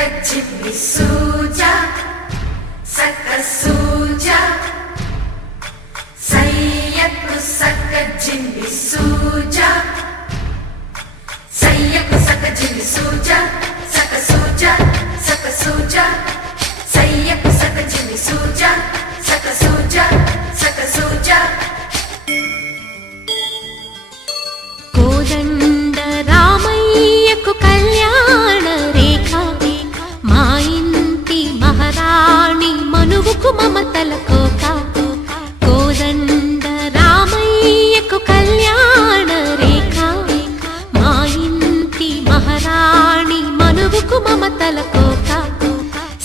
చిన్ని సూజా సక్క సూజా సయ్యకు సక్క చిన్ని సూజా సయ్యకు సక్క చిన్ని సూజా సక్క సూజా సక్క సూజా సయ్యకు సక్క చిన్ని సూజా సక్క సూజా సక్క సూజా కోదండ రామయ్యకు కళ్యాణ రేఖ మా ఇంటి మహారాణి మనువుకు మమతల కోక కోదండ రామయ్యకు కళ్యాణ రేఖ మా ఇంటి మహారాణి మనువుకు మమతల కోక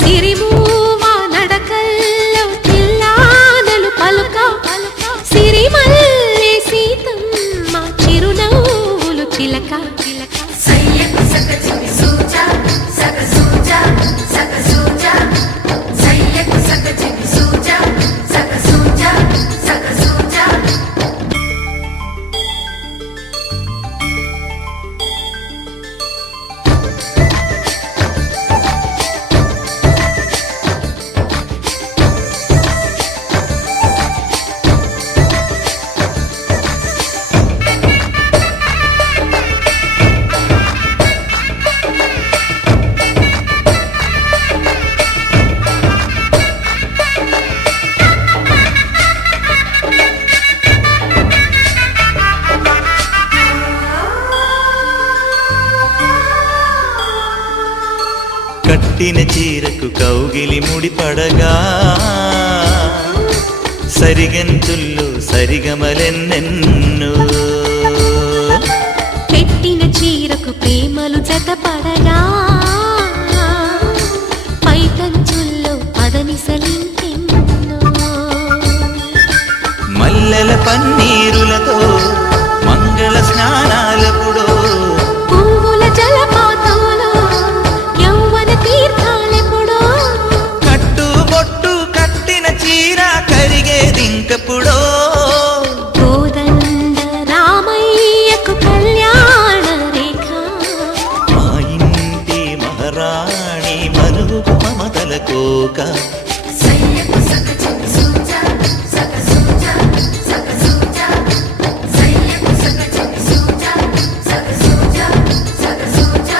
సిరిమూవా నడకల్లో తిల్లానలు పలుక సిరిమల్లె సీతమ్మ చిరునవ్వులు చిలక సయ్యకు సక్క చిన్ని సూజా సక్క సూజా సక్క సూజా సయ్యకు సక్క చిన్ని సూజా సక్క సూజా సక్క సూజా కట్టిన చీరకు కౌగిలి ముడిపడగా సరిగంతుల్లో సరిగమలెన్నెన్నో పెట్టిన చీరకు ప్రేమలు జతపడగా పైటంచుల్లో పదనిసలింకెన్నో మల్లెల పన్నీరులతో మంగళ స్నానాలపుడో పువ్వుల జలపాతంలో యౌవన తీర్థాలెప్పుడో కట్టుబొట్టు కట్టిన చీర కరిగేదింకపుడో కోదండ రామయ్యకు కళ్యాణ రేఖ మా ఇంటి మహారాణి మనువుకు మమతల కోక సయ్యకు సక్క చిన్ని సూజా సక్క సూజా సక్క సూజా సయ్యకు సక్క చిన్ని సూజా సక్క సూజా సక్క సూజా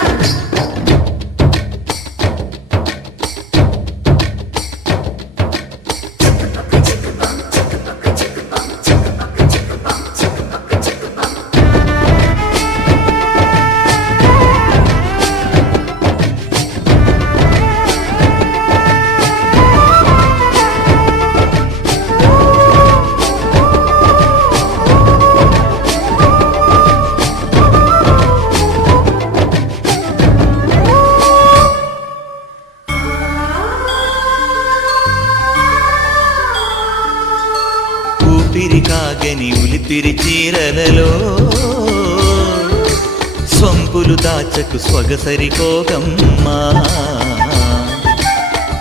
ఊపిరి కాగని ఉలిపిరి చీరలలో సొంపులు దాచకు స్వగసరి కోగమ్మా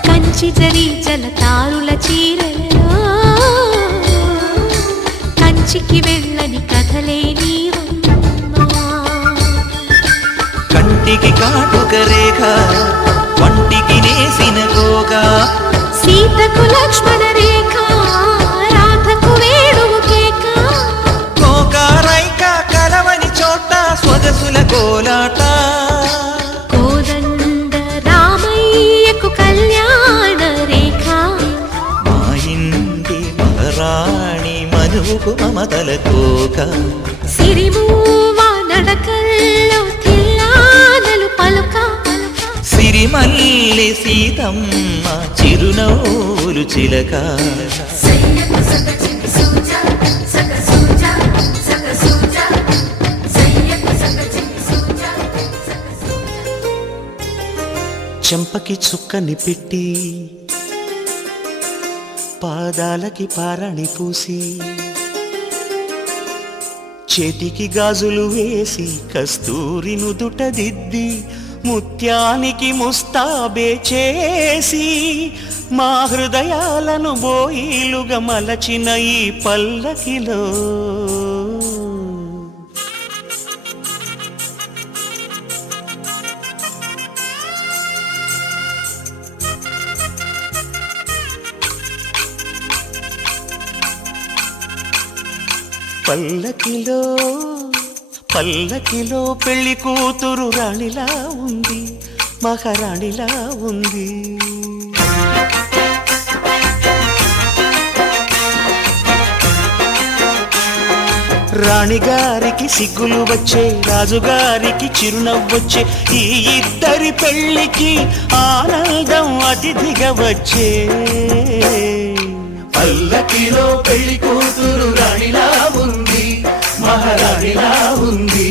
కంచి జరి జలతారుల చీరలలో కంచికి వెళ్ళని కథలే నీవమ్మా కంటికి కాటుక రేఖ వంటికి నేసిన కోగా సీతకు లక్ష్మణ రేఖ రాధకు వేణువు కేక కోకారైక కలవని చోట స్వగసుల కోలాట కోదండ రామయ్యకు కళ్యాణ రేఖ మా ఇంటి మహారాణి మనువుకు మమతల కోక సిరిమూవా నడకల్లో తిల్లానలు పలుక సిరిమల్లె సీతమ్మ చిరునవ్వులు చిలక సయ్యకు సక్క చిన్ని సూజా సక్క సూజా సక్క సూజా సయ్యకు సక్క చిన్ని సూజా సక్క సూజా చెంపకి చుక్కని పెట్టి పాదాలకి పారణి పూసి చేతికి గాజులు వేసి కస్తూరి నుదుట దిద్ది ముత్యానికి ముస్తాబే చేసి మా హృదయాలను బోయిలుగా మలచిన ఈ పల్లకిలో పల్లకిలో పల్లకిలో పెళ్లి కూతురు రాణిలా ఉంది, మహారాణిలా ఉంది. రాణిగారికి సిగ్గులు వచ్చే, రాజుగారికి చిరునవ్వొచ్చే, ఈ ఇద్దరి పెళ్లికి ఆనందం అతిథిగా వచ్చే. పల్లకిలో పెళ్లి కూతురు రాణిలా ఉంది, మహారాణిలా ఉంది.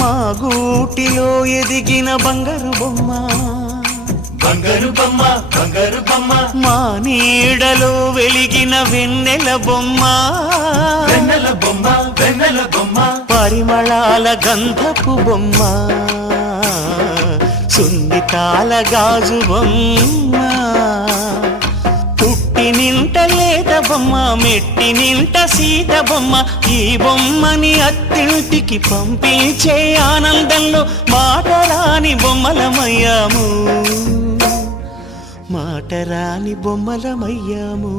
మా గూటిలో ఎదిగిన బంగారు బొమ్మ, బంగారు బొమ్మ, బంగారు బొమ్మ. మా నీడలో వెలిగిన వెన్నెల బొమ్మ, వెన్నెల బొమ్మ, వెన్నెల బొమ్మ. పరిమళాల గంధపు బొమ్మ, సున్నితాల గాజు బొమ్మ. పుట్టి నింట లేత బొమ్మ, మెట్టి నింట సీత బొమ్మ. ఈ బొమ్మని అత్తింటికి పంపించే ఆనందంలో మాటరాని బొమ్మలమయ్యాము, మాటరాని బొమ్మలమయ్యాము.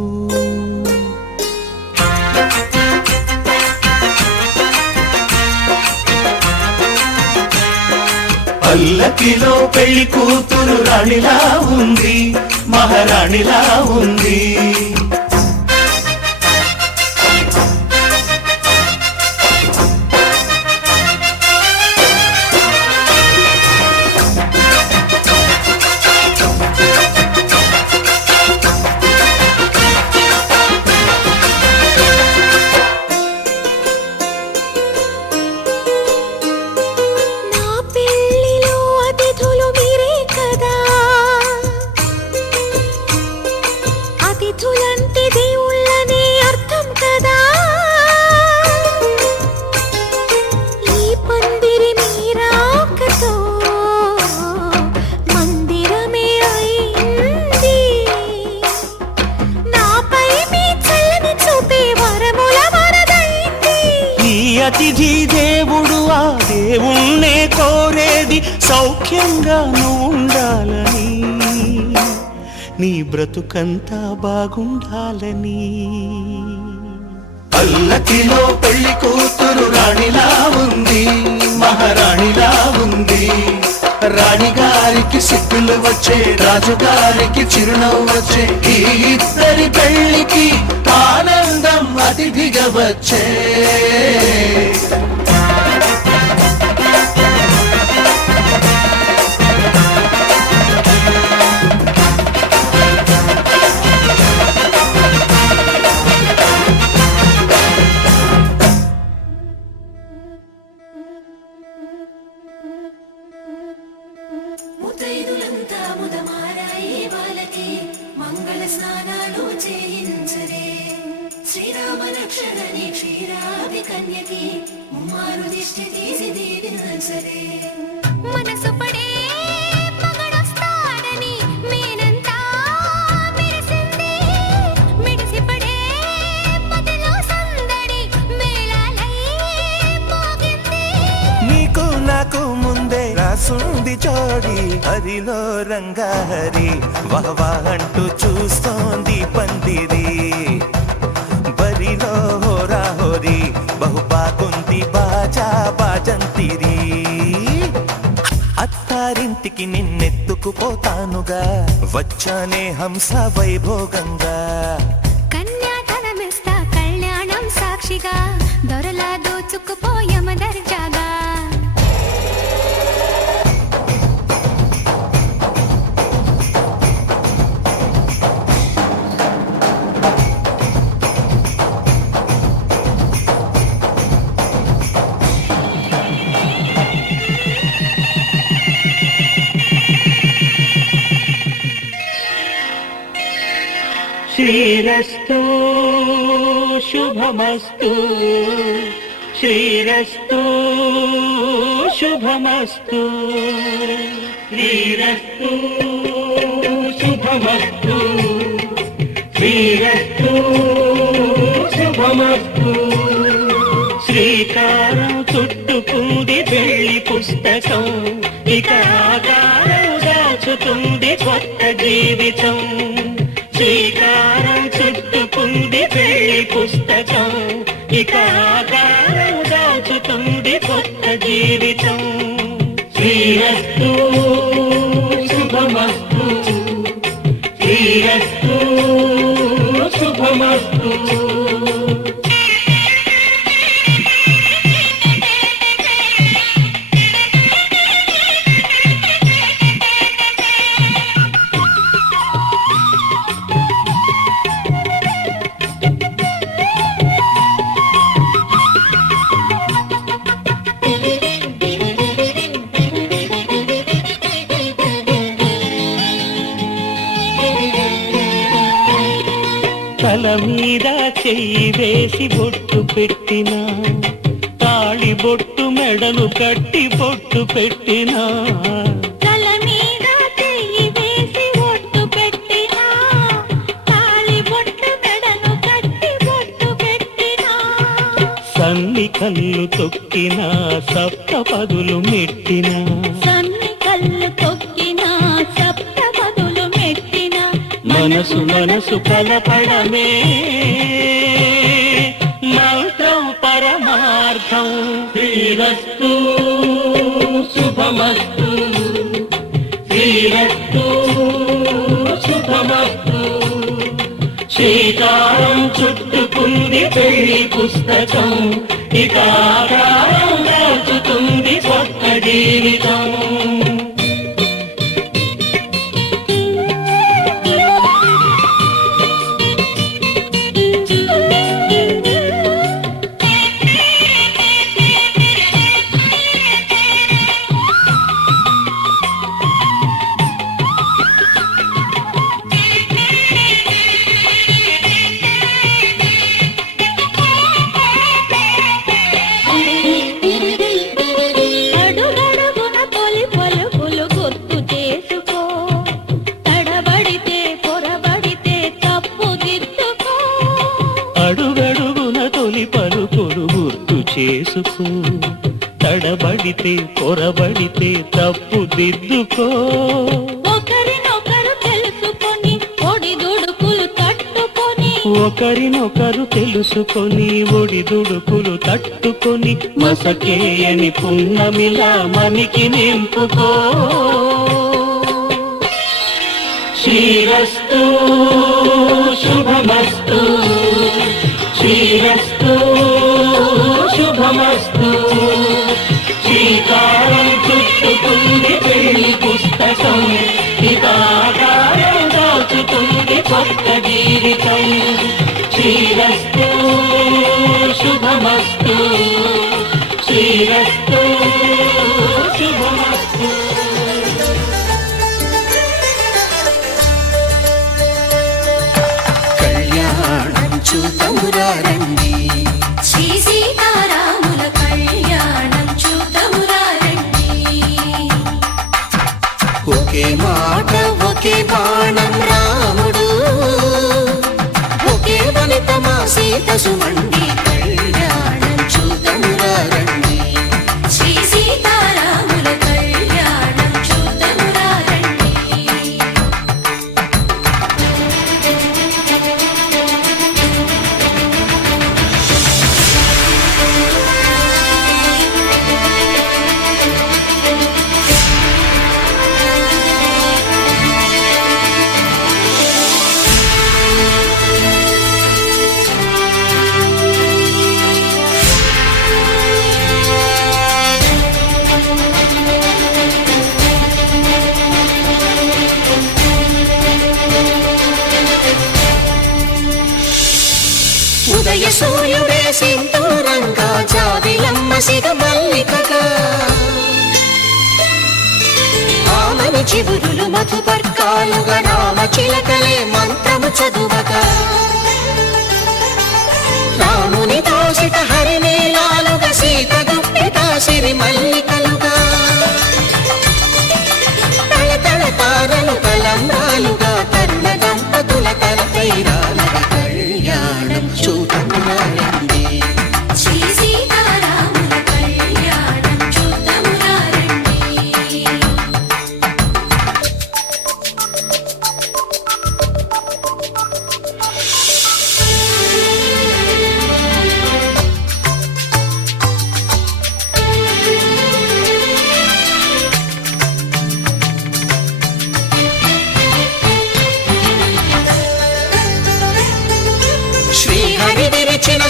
పల్లకిలో పెళ్లి కూతురు రాణిలా ఉంది, మహారాణిలా ఉంది. అతిథులంటే దేవుళ్ళనే అర్థం కదా, ఈ పందిరి మీరాకతో మందిరమే అయింది. నాపై మీ చల్లని చూపే వరముల వరదైంది. ఈ అతిథి దేవుడు ఆ దేవుణ్ణే కోరేది సౌఖ్యంగా నువ్వు ఉండాలని, నీ బ్రతుకంతా బాగుండాలని. పల్లకిలో పెళ్లి కూతురు రాణిలా ఉంది, మహారాణిలా ఉంది. రాణిగారికి సిగ్గులు వచ్చే, రాజుగారికి చిరునవ్వు వచ్చే, ఈ ఇద్దరి పెళ్లికి ఆనందం అతిథిగా వచ్చే. ముత్తైదులంతా ముదమారాయి వాళ్ళకి మంగళ స్నానాలు చేయించరే. శ్రీరామ రక్షణని క్షీరాభి కన్యకి ముమ్మారు దిష్టి తీసి దీవించరే. మనసు పడే మగడొస్తాడని మేనంతా మెరిసింది, మిడిసిపడే మదిలో సందడి మేళాలై మోగింది. నీకు నాకు ముందే రాసుంది జోడి, హరిలో రంగాహరి వహవా అంటూ చూస్తోంది పందిరి. బరిలో హోరా హోరీ బహు బాగుంది బాజా బాజంతిరి. అత్తారింటికి నిన్నెత్తుకుపోతానుగా, వచ్చానే హంస వైభోగంగా. కన్యాధనమిస్తా కళ్యాణం సాక్షిగా, దొరలా దోచుకుపోయమ దర్జాగా. శ్రీరస్తు శుభమస్తు, శ్రీరస్తు శుభమస్తు, శ్రీరస్తు శుభమస్తు, శ్రీరస్తు శుభమస్తు. శ్రీకారం చుట్టుకుంది వెళ్ళి పుస్తకం, ఇక ఆకారం దాచుతుంది కొత్త జీవితం. శ్రీకారం చుట్టుకుంది వెళ్ళి పుస్తకం, ఇక ఆకారం దాచుతుంది కొత్త జీవితం. శ్రీరస్తు శుభమస్తు, శ్రీరస్తు శుభమస్తు. తల మీద చెయ్యి వేసి బొట్టు పెట్టినా, తాళి బొట్టు మెడను కట్టి బొట్టు పెట్టినా. తల మీద చెయ్యి వేసి బొట్టు పెట్టినా, తాళి బొట్టు మెడను కట్టి బొట్టు పెట్టినా. సన్ని కళ్ళు తొక్కినా సప్తపదులు మెట్టినా, సన్ని కళ్ళు తొక్కినా సప్తపదులు మెట్టినా. మనసు మనసు కలపడమే మంత్రం పరమార్థం. శ్రీరస్తు శుభమస్తు, శ్రీరస్తు శుభమస్తు. శ్రీకారం చుట్టుకుంది పెళ్లి పుస్తకం, ఇక ఆకారం దాచుతుంది కొత్త జీవితం. అడుగడుగున తొలి పలుకులు గుర్తు చేసుకో, తడబడితే పొరబడితే తప్పు దిద్దుకో. అడుగడుగున తొలి పలుకులు గుర్తు చేసుకో, తడబడితే పొరబడితే తప్పు దిద్దుకో. ఒకరినొకరు తెలుసుకొని ఒడిదుడుకులు తట్టుకొని, ఒకరినొకరు తెలుసుకొని ఒడిదుడుకులు తట్టుకొని, మసకేయని పున్నమిలా మనికి నింపుకో. శ్రీరస్తు శుభమస్తు, శ్రీరస్తు శుభమస్తు. శ్రీకారం చుట్టుకుంది పెళ్లి పుస్తకం, ఇక ఆకారం దాచుతుంది కొత్త జీవితం. శ్రీరస్తు శుభమస్తు, శ్రీరస్తు శుభమస్తు. కళ్యాణం చూతమురా రండి, శ్రీ సీతారాముల కళ్యాణం చూతమురా రండి. ఒకే మాట ఒకే బాణం రాముడు, ఒకే వనిత మా సీత సుమండి. కళ్యాణం చూతమురా రండి, శ్రీ సీతారాముల కళ్యాణం చూతమురా రండి. ఉదయ సూర్యుడే సింధూరంగా, జాబిలమ్మ సిగ మల్లికగా. ఆమని చివురులు మధుపర్కాలుగా, రామ చిలకలే మంత్రము చదువగా. రాముని దోసిట హరినీలాలుగా, సీత గుప్పిట సిరి మల్లికలుగా. తళతళ తారలు తలంబ్రాలుగా, తరుణ దంపతుల తలపైరాలుగా. కళ్యాణం చూతమురా రండి,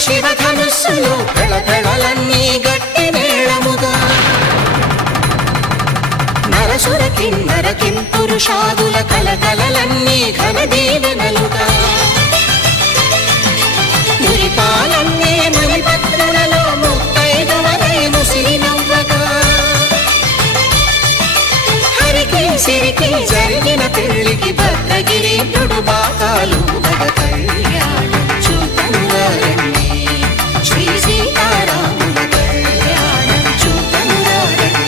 శివధనుస్సులో కళకళలన్నీ గట్టి మేళముగా నరసుర కిన్నర పురుషాదుల కలకలలన్నీ ఘన దీవెనలుగా మురిపాలన్నీ మణిపత్రులలో ముత్తైదువలై ముసిరి నవ్వగా హరికి సిరికి జరిగిన పెళ్లికి భద్రగిరీంద్రుడు బాకాలు కళ్యాణం చూతంగారండి శ్రీ సీతారాముల కళ్యాణం చూతంగారండి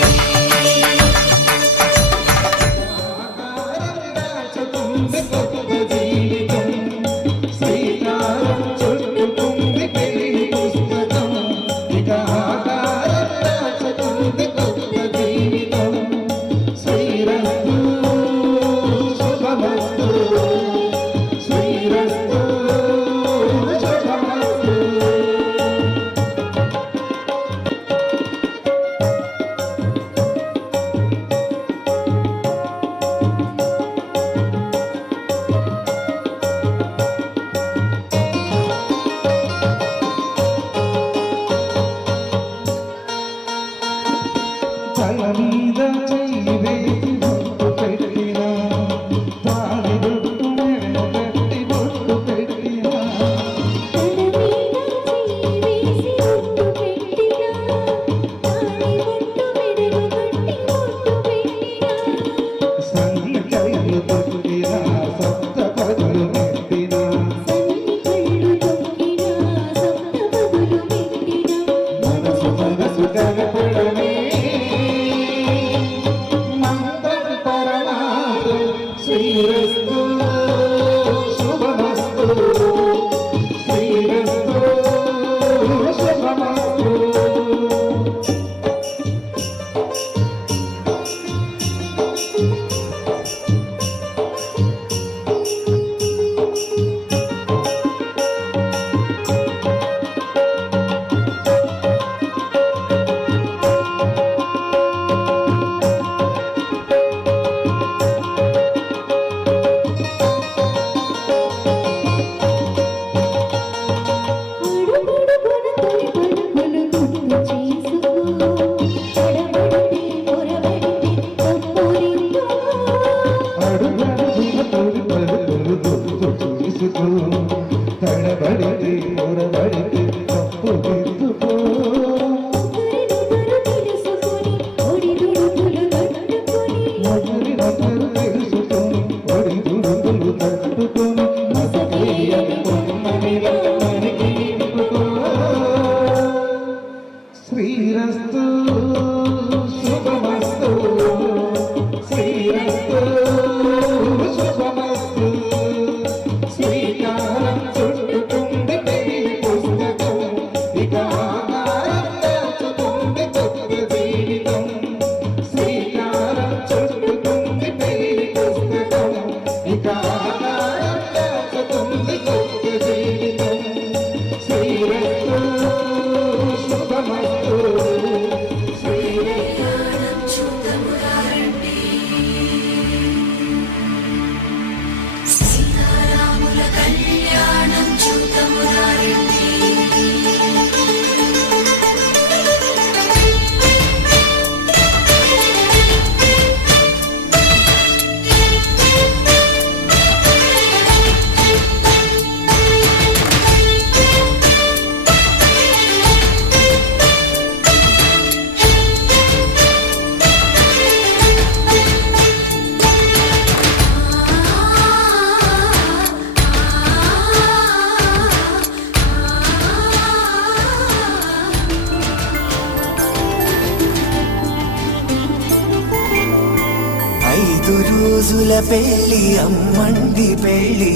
రోజుల పెళ్లి అమ్మండి పెళ్లి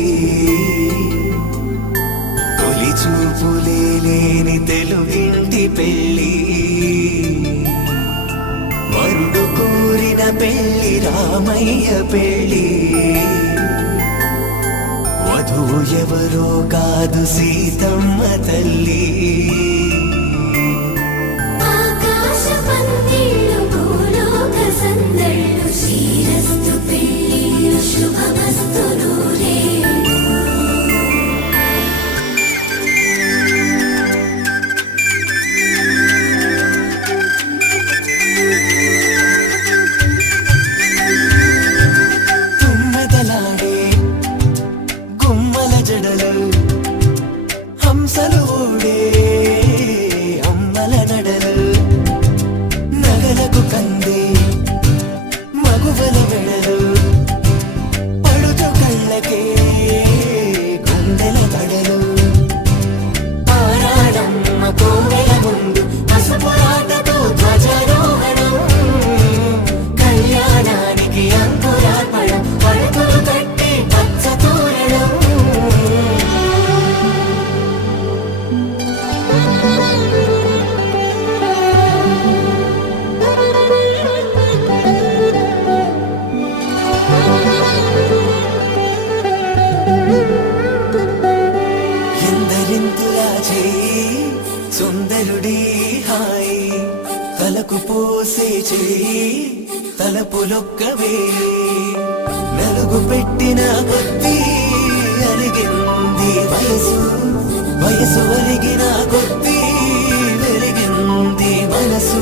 తొలి చూపులే లేని తెలుగింటి పెళ్లి వరుడు కోరిన పెళ్లి రామయ్య పెళ్లి వధువు ఎవరో కాదు సీతమ్మ తల్లి శ్రీరస్తు పెళ్ళిళ్ళు శుభమస్తు నూరే చూడే అమ్మల నడలు నగలకు కంది మగువల మెడలు పడుతు కళ్ళకే గుండెల తడలు ఆరాడమ్మ కోవెల ముందు పసుపురాటతో ధ్వజారోహణం కళ్యాణానికి అంకురార్పణం పడుతులు కట్టి పచ్చ తోరణం ఎందరింతులా చేయి సుందరుడి హాయి తలకు పోసే చేయి తలపులొక్కవే నలుగు పెట్టిన కొద్దీ అలిగింది వయసు వయసు ఒలిగిన కొద్దీ వెలిగింది మనసు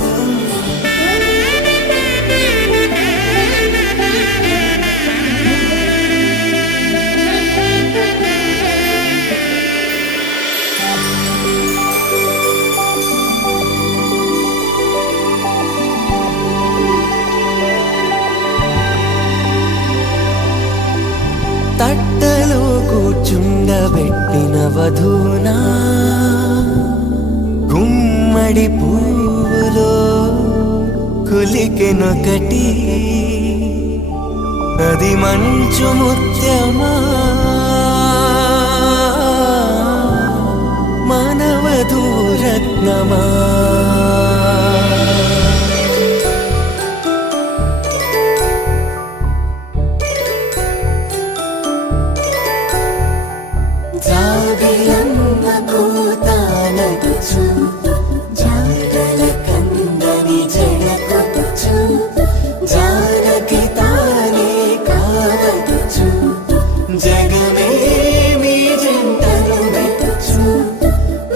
తట్టలో కూర్చుండబెట్టిన వధూనా గుమ్మడి పువ్వులో కులికెనొకటి అది మంచు ముత్యమా మానవధూరత్నమా జాబిలమ్మ కూతానగుచు జాడల కందని జడకొచ్చు జానకి తానే కావదుచు జగమే మీ జంటను వెతుచు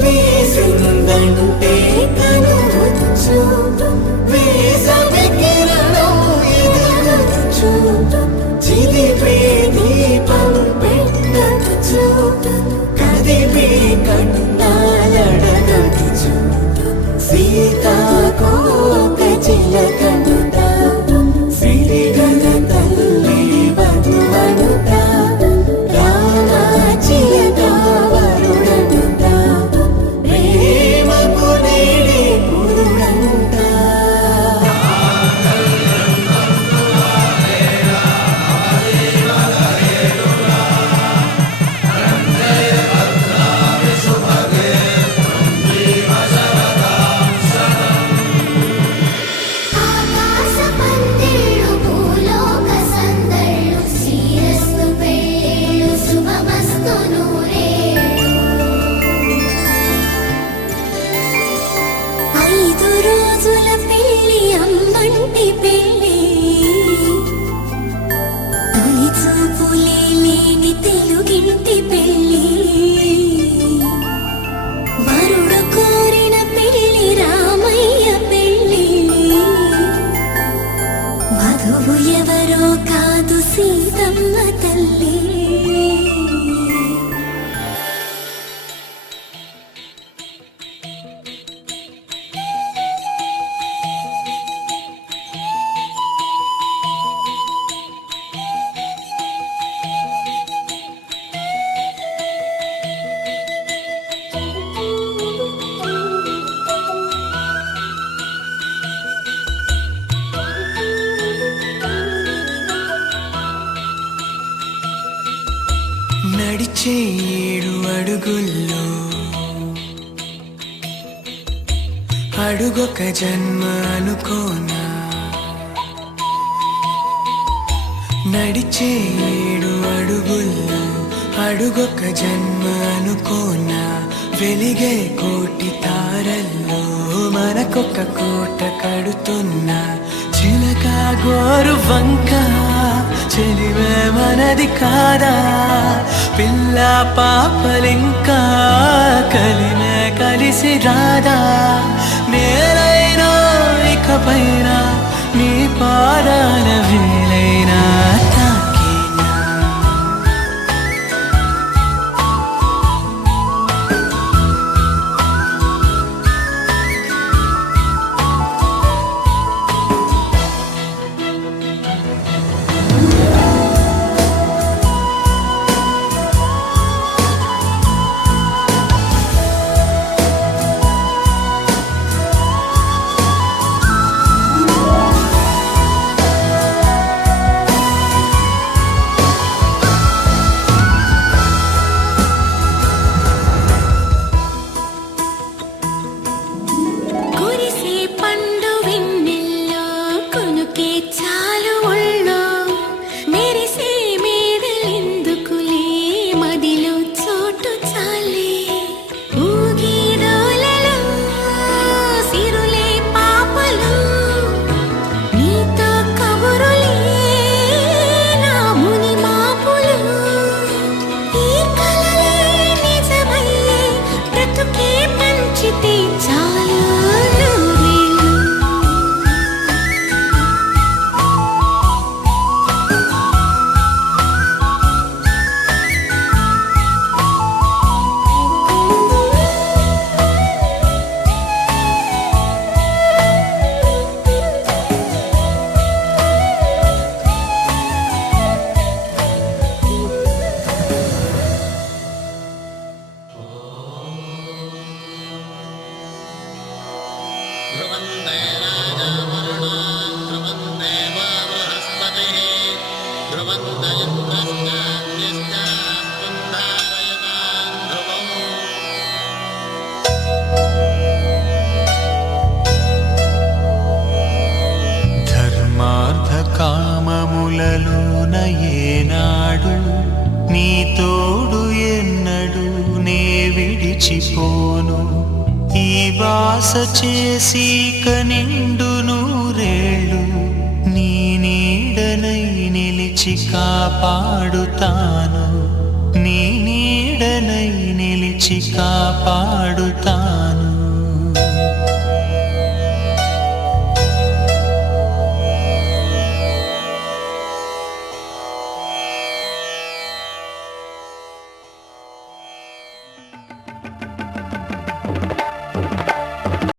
వేసిందంటే కనువచ్చు వేసవి కిరణం ఎదుగుచు చిలిపే దీపం పెట్టచ్చు కదిపే కన్నాలడగచ్చు సీతాకోక చిలకనుట సిరిగల తల్లి వధువనుట రామాచిలక వరుడనుట ప్రేమకు నేడే పురుడంట ఆకాశ పందిళ్ళు భూలోక సందళ్ళు శ్రీరస్తు పెళ్ళిళ్ళు శుభమస్తు నూరేళ్ళు 5 రోజుల పెళ్లి అమ్మంటి పెళ్లి తొలి చూపులే లేని తెలుగింటి పెళ్లి వరుడు కోరిన పెళ్లి రామయ్య పెళ్లి వధువు ఎవరో కాదు సీతమ్మ తల్లి నడిచే 7 అడుగుల్లో అడుగొక జన్మ అనుకోనా నడిచే 7 అడుగుల్లో అడుగొక జన్మ అనుకోనా వెలిగే కోటి తారల్లో మనకొక కోట కడుతున్నా చిలక గోరు వంక చెలివే మనది కాదా పిల్ల పాపలింకా కలిమే కలిసి రాదా నేలైనా ఇకపైన నీ పాదాల వేలైనా తాకేనా తోడు ఎన్నడు నే విడిచిపోను ఈ వాస చేసి కనిండు నూరేళ్ళు నీ నీడనై నిలిచి కాపాడుతాను నీ నీడనై నిలిచి కాపాడుతాను